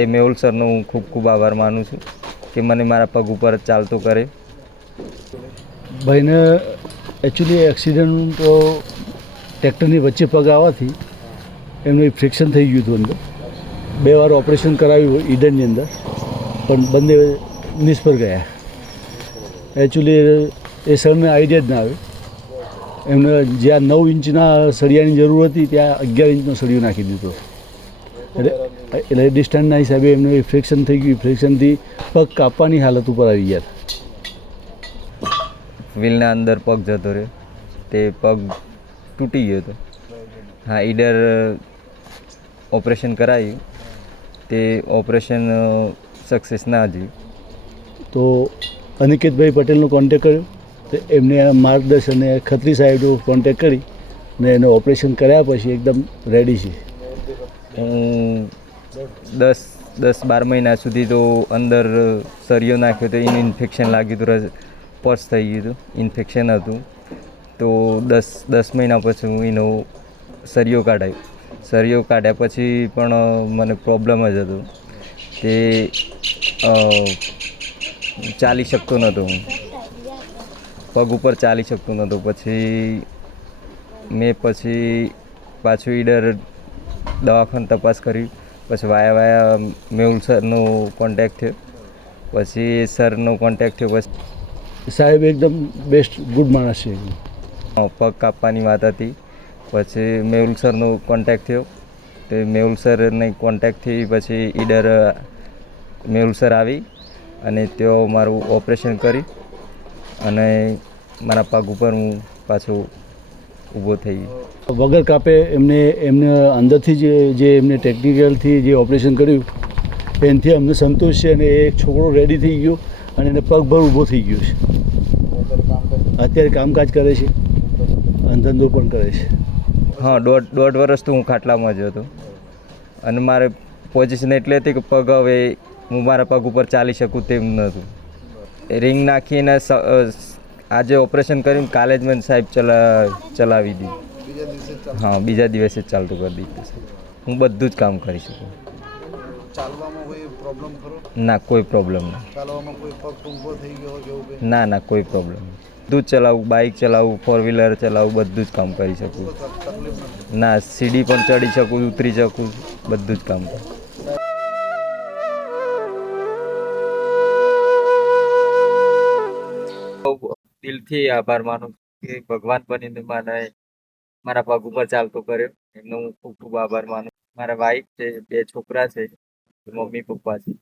એ મેહુલ સરનો હું ખૂબ ખૂબ આભાર માનું છું કે મને મારા પગ ઉપર ચાલતો કરે. ભાઈને એકચ્યુઅલી એક્સિડન્ટ તો ટ્રેક્ટરની વચ્ચે પગ આવવાથી એમનું ફ્રિક્શન થઈ ગયું હતું અંદર. 2 વાર ઓપરેશન કરાવ્યું ઈડનની અંદર, પણ બંને નિષ્ફળ ગયા. એકચ્યુઅલી એ સરને આઈડિયા જ ના આવે. એમને જ્યાં 9 ઇંચના સળિયાની જરૂર હતી ત્યાં 11 ઇંચનો સળિયો નાખી દીધો. એટલે ડિસ્ટન્સના હિસાબે એમને ફ્રિક્શન થઈ ગયું. ફ્રિક્શનથી પગ કાપવાની હાલત ઉપર આવી ગયા. વ્હીલના અંદર પગ જતો રહ્યો, તે પગ તૂટી ગયો હતો. હા, ઈડર ઓપરેશન કરાયું, તે ઓપરેશન સક્સેસ ના થયું. તો અનિકેતભાઈ પટેલનો કોન્ટેક કર્યો, તો એમને માર્ગદર્શને ખત્રી સાહેબનો કોન્ટેક કરી ને એને ઓપરેશન કર્યા પછી એકદમ રેડી છે. હું 10-12 મહિના સુધી તો અંદર સરિયો નાખ્યો તો એને ઇન્ફેક્શન લાગ્યું હતું, પર્સ થઈ ગયું હતું, ઇન્ફેક્શન હતું. તો 10 મહિના પછી હું એનો સરિયો કાઢાયો. સરિયો કાઢ્યા પછી પણ મને પ્રોબ્લેમ જ હતો કે ચાલી શકતો નહોતો, હું પગ ઉપર ચાલી શકતો નહોતો. પછી મેં પાછું ઈડર દવાખાને તપાસ કરી. પછી વાયા મેહુલ સરનો કોન્ટેક્ટ થયો. પછી એ સરનો કોન્ટેક્ટ થયો. પછી સાહેબ એકદમ બેસ્ટ ગુડ માણસ છે. પગ કાપવાની વાત હતી. પછી મેહુલ સરનો કોન્ટેક્ટ થયો. તો મેહુલ સરને કોન્ટેક્ટથી પછી ઈડર મેહુલ સર આવી અને તેઓ મારું ઓપરેશન કરી અને મારા પગ ઉપર હું પાછો ઊભો થઈ ગયો. વગર કાપે એમને અંદરથી જે એમને ટેકનિકલથી જે ઓપરેશન કર્યું એનાથી અમને સંતોષ છે. અને એક છોકરો રેડી થઈ ગયો અને એને પગભર ઊભો થઈ ગયો છે. અત્યારે કામકાજ કરે છે અને ધંધો પણ કરે છે. હા, દોઢ વર્ષ તો હું ખાટલામાં જ હતો અને મારે પોઝિશન એટલે હતી કે પગ હવે હું મારા પગ ઉપર ચાલી શકું તેમ નહોતું. રિંગ નાખીને આજે ઓપરેશન કર્યું, કાલે જ મને સાહેબ ચલાવી દીધી. હા, બીજા દિવસે જ ચાલતું કરી દીધું. હું બધું જ કામ કરી શકું. ચાલવામાં કોઈ પ્રોબ્લેમ ખરો? ના, કોઈ પ્રોબ્લેમ નહીં. ચાલવામાં કોઈ પગ ઊભો થઈ ગયો હોય કેવું કંઈ? ના, કોઈ પ્રોબ્લેમ નહીં. બધું જ ચલાવું, બાઇક ચલાવું, 4 વ્હીલર ચલાવું, બધું જ કામ કરી શકું. ના, સીડી પણ ચડી શકું, ઉતરી શકું, બધું જ કામ કરું. દિલથી આભાર માનું કે ભગવાન બનીને મારા પગ ઉપર ચાલતો કર્યો. એમનો હું ખૂબ ખૂબ આભાર માનું. મારા વાઈફ છે, 2 છોકરા છે, મમ્મી પપ્પા છે.